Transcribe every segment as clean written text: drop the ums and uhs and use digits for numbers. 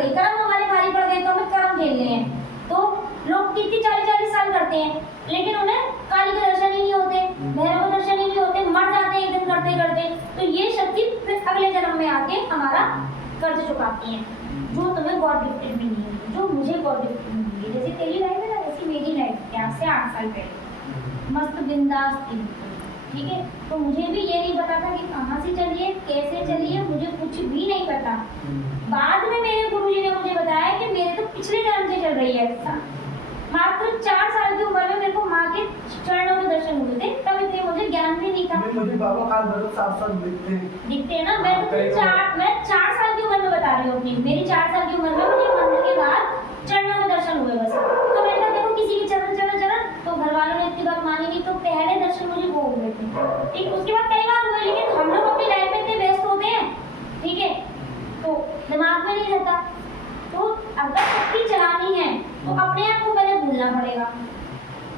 गई, कर्म हमारे भारी पड़ गए तो हमें कर्म खेलने हैं। तो लोग 30-40 साल करते हैं लेकिन उन्हें काली के दर्शन ही नहीं होते, भैरव के दर्शन ही नहीं होते, मर जाते हैं एक दिन करते करते। तो ये शक्ति फिर अगले जन्म में आके हमारा कर्ज चुकाती है, जो तुम्हें गॉड गिफ्टेड भी नहीं है, जो मुझे गॉड गिफ्टेड मिली है। जैसे तेरी लाइफ है ना, वैसी मेरी लाइफ है आज से 8 साल पहले, मस्त बिंदास थी, ठीक है। तो मुझे भी ये नहीं पता था कि कहाँ से चलिए कैसे चलिए, मुझे कुछ भी नहीं पता। बाद में मेरे गुरुजी ने मुझे बताया कि मेरे तो पिछले जन्म से चल रही है ऐसा। मात्र 4 साल की उम्र में मेरे को माँ के चरणों में दर्शन हुए थे, तब इतने मुझे ज्ञान भी नहीं था। मुझे बाबा काल भैरव साफ दिखते हैं ना। मैं 4 साल की उम्र में बता रही हूँ अपनी, मेरी 4 साल की उम्र में मुझे मंदिर के बाहर चरणों में दर्शन हुए बस। तो मैंने कहा देखो किसी के चरण तो घर वालों ने इतनी बात मानी नहीं, तो पहले दर्शन मुझे वो हुए थे, ठीक। उसके बाद कई बार हुए, लेकिन हम लोग अपनी लाइफ में इतने व्यस्त होते हैं, ठीक है, तो दिमाग में नहीं रहता। तो अगर शक्ति चलानी है तो अपने आप को पहले भूलना पड़ेगा,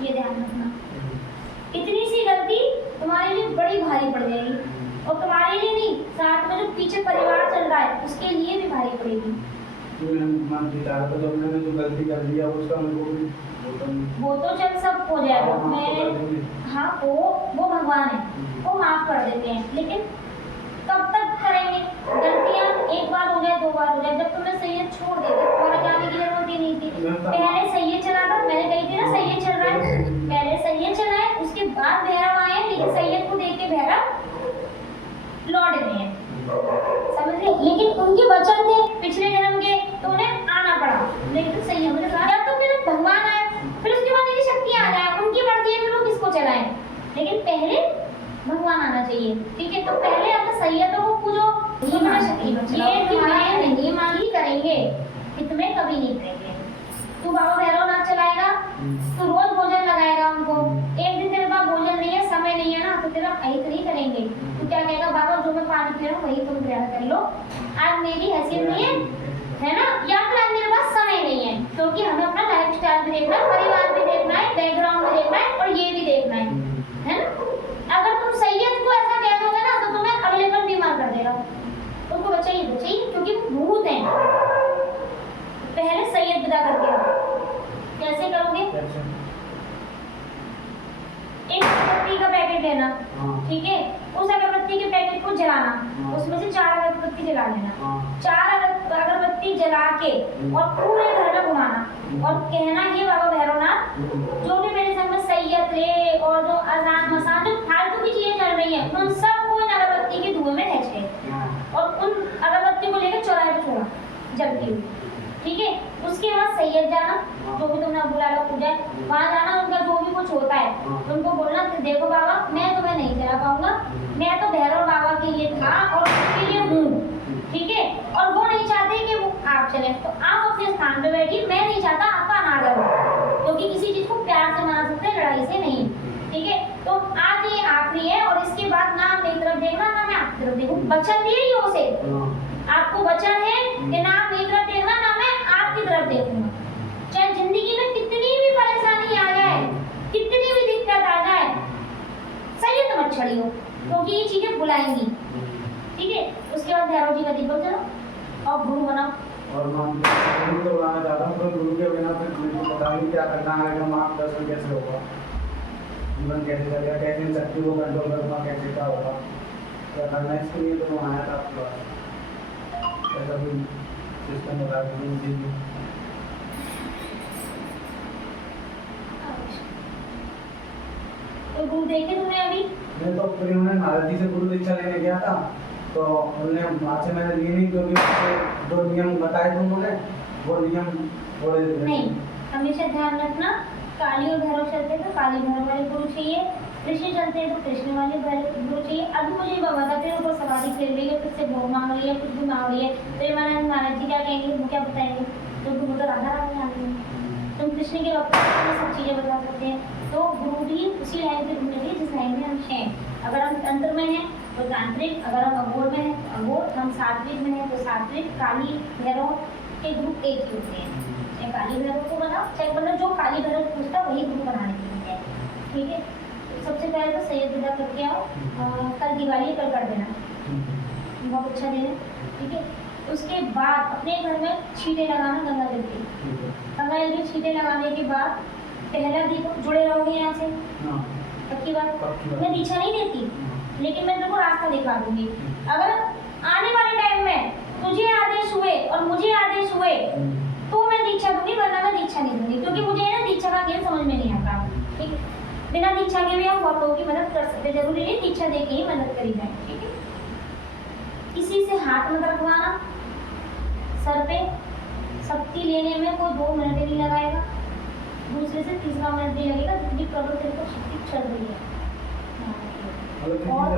ये ध्यान रखना। इतनी सी गलती तुम्हारे लिए बड़ी भारी पड़ जाएगी, और तुम्हारे लिए नहीं, साथ में जो पीछे परिवार चल रहा है उसके लिए भी भारी पड़ेगी। जो गलती कर दिया उसका वो तो चल सब हो जाएगा, मैं हाँ वो भगवान है, वो माफ कर देते हैं, लेकिन कब तक करेंगे गलतियाँ? एक बार हो जाए, 2 बार हो जाए, जब तुमने सैयद छोड़ देते तुम्हारा जाने की जरूरत ही नहीं थी। पहले सैयद चला था, मैंने कही थी ना सैयद चल रहा है, पहले सैयद चला है, उसके बाद भैरव आए, लेकिन सैयद को देख के भैरव लौट गए हैं, समझ रहे? लेकिन उनके वचन थे पिछले जन्म के, तो उन्हें आना पड़ा। लेकिन सैयद ने कहा या तो फिर भगवान आए, फिर उसके बाद मेरी शक्ति आ जाए, उनकी मर्जी है फिर वो किसको चलाएं, लेकिन पहले भगवान आना चाहिए, ठीक है। तो पहले अपने सैयदों को पूजो, ये नहीं मांगी करेंगे, हितमें कभी नहीं करेंगे। तू बाबा भैरव नाथ चलाएगा तो रोज भोजन लगाएगा उनको, एक दिन तेरे पास भोजन नहीं है, समय नहीं है ना, तो तेरा अहित नहीं करेंगे। तू क्या कहेगा, बाबा जो मैं पानी पी रहा हूँ वही तुम ग्रहण कर लो, आज मेरी हैसियत नहीं है ना, या फिर आज मेरे पास समय नहीं है, क्योंकि हमें अपना लाइफ स्टाइल भी देखना है, परिवार भी देखना है, बैकग्राउंड भी देखना है, और ये भी देखना है ना। अगर तुम सैयद को ऐसा कह दोगे ना तो तुम्हें अगले पल बीमार कर देगा, उनको बचाइए क्योंकि भूत हैं। पहले सैयद विदा करके आओ, कैसे करोगे? एक अगरबत्ती का पैकेट लेना, ठीक है, उस अगरबत्ती के पैकेट को जलाना, उसमें से 4 अगरबत्ती जला लेना, 4 अगरबत्ती जला के और पूरे घर में घुमाना, और कहना ये बाबा भैरवनाथ जो भी मेरे संग में सैयद ले और जो अजान मसान जो फालतू की चीजें चल रही हैं उन सबको इन अगरबत्ती के धुएं में ढक के, और उन अगरबत्ती को लेकर चौराहे पे छोड़ा जलती हुई, ठीक है। उसके बाद सैयद जाना, जो भी तुमने बुला लो पूजा, वहाँ जाना, उनका जो भी कुछ होता है उनको बोलना देखो बाबा मैं तुम्हें नहीं चला पाऊंगा, मैं तो भैरव बाबा के लिए था और उसके लिए हूँ, ठीक है, और वो नहीं चाहते कि वो आप चले, तो आप अपने स्थान पे बैठिए, मैं नहीं चाहता आपका अनादर हो, क्योंकि किसी चीज को प्यार से मना सकते हैं, लड़ाई से नहीं, ठीक है। तो आज ये आखिरी है, और इसके बाद ना मेरी तरफ देखना ना मैं आपकी तरफ देखूँ, वचन दिए ही उसे, आपको वचन है कि ना मेरी तरफ देखना ना मैं आपकी तरफ देखूंगा, चाहे जिंदगी में कितनी भी परेशानी आ जाए, कितनी भी दिक्कत आ जाए, सैयद मत छड़ियो, क्योंकि ये चीजें बुलाएंगी, ठीक है। उसके बाद भैरव जी का दीपक जलाओ और गुरु बनाओ। और गुरु तो बनाना चाहता हूँ, पर गुरु के बिना फिर मुझे पता नहीं क्या करना है, मार्गदर्शन कैसे होगा, जीवन कैसे चलेगा, कैसे शक्ति को कंट्रोल करूँगा, कैसे क्या होगा, क्या करना है, इसके लिए तो मैं आया था आपके पास, ऐसा कोई सिस्टम बता दीजिए। तो गुरु देखे तुमने अभी? मैं तो फिर उन्हें नारद जी से गुरु दीक्षा लेने गया था, तो उन्होंने वहाँ से मैंने लिए नहीं, क्योंकि जो नियम बताए थे उन्होंने वो नियम थोड़े नहीं। हमेशा ध्यान रखना, काली और भैरव चलते तो काली भैरव वाले गुरु चाहिए, कृष्ण चलते हैं तो कृष्ण वाले गुरु चाहिए। अभी मुझे बताते हैं ऊपर सवारी खेल रही है, कुछ से भोग मांग रही है, कुछ भी मांग रही है, तो ये महाराज जी क्या कहेंगे, वो क्या बताएंगे, तो तुम तो राधा रानी आती है, तुम कृष्ण के वक्त में सब चीज़ें बता सकते हैं। तो गुरु भी उसी लाइन से ढूंढ रही जिस लाइन में हम हैं। अगर हम तंत्र में हैं तो तांत्रिक, अगर हम अघोर में हैं तो अघोर, हम सात्विक में हैं तो सात्विक। काली भैरव के ग्रुप एक ही होते हैं, चाहे काली भैरव को बनाओ, चाहे मतलब जो काली भैरव पूछता वही ग्रुप बनाने के लिए है, ठीक है। सबसे पहले तो सैयद विदा करके आओ, कल दिवाली कल कर देना, बहुत अच्छा दिन है, ठीक है। उसके बाद अपने घर में छींटे लगाना गंगा जल के। ठीक है। गंगा जल के छींटे लगाने के बाद पहला दीप जुड़े रहोगे यहाँ से, हाँ, पक्की बात। पक्की बात। मैं दीक्षा नहीं देती, हाँ। लेकिन मैं तुमको रास्ता दिखा दूंगी। अगर आने वाले टाइम में तुझे आदेश हुए और मुझे आदेश हुए तो मैं दीक्षा दूंगी, वरना मैं दीक्षा नहीं दूंगी, क्योंकि मुझे ना दीक्षा का खेल समझ में नहीं आता। ठीक है, बिना दीक्षा के भी हम बहुत लोगों की मदद कर सकते हैं, जरूरी नहीं दीक्षा दे के ही मदद करी जाए। ठीक है, किसी से हाथ मत रखवाना सर पे। शक्ति लेने में कोई 2 मिनट नहीं लगाएगा, दूसरे से तीसरा मिनट नहीं लगेगा, जितनी प्रबल तेरे को शक्ति चल रही है। और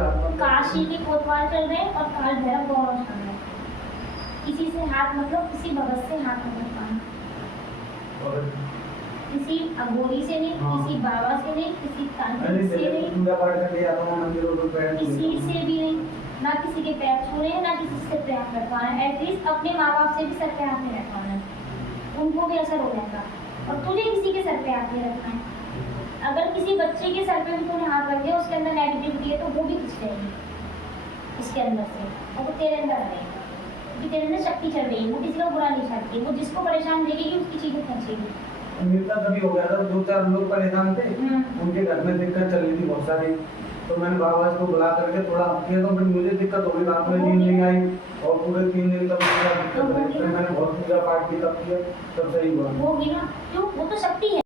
काशी के कोतवाल चल रहे हैं और काल भैरव दोनों चल रहे हैं। किसी से हाथ मतलब किसी भगत से हाथ मत रखवाना, और किसी अघोरी से नहीं, हाँ। किसी बाबा से नहीं, किसी तांत्रिक अरे से नहीं, पूजा पाठ करके आता हूँ मंदिरों पे बैठ के। किसी से भी नहीं, ना किसी के पैर छू रहे हैं, ना किसी से पैर हाथ रखवाना है। एटलीस्ट अपने माँ बाप से भी सर पे हाथ नहीं रखवाना है, उनको भी असर हो जाएगा। और तुझे किसी के सर पे हाथ नहीं रखना है। अगर किसी बच्चे के सर पे भी तूने हाथ रख दिया, उसके अंदर नेगेटिविटी है तो वो भी खिंच जाएगी उसके अंदर से, और वो तेरे अंदर आ जाएगा, क्योंकि तेरे अंदर शक्ति चल रही है। वो किसी का बुरा नहीं चाहती, वो जिसको परेशान देखेगी उसकी चीजें खींचेगी। मेरा कभी हो गया था, 2-4 लोग परेशान थे, उनके घर में दिक्कत चल रही थी बहुत सारी, तो मैंने बाबा को बुला करके थोड़ा किया, तो फिर मुझे दिक्कत हो गई, रात में नींद नहीं आई और पूरे 3 दिन तक मुझे दिक्कत रही। फिर मैंने बहुत पूजा पाठ भी तब किया, तब सही हुआ। होगी ना, क्यों? वो तो शक्ति है।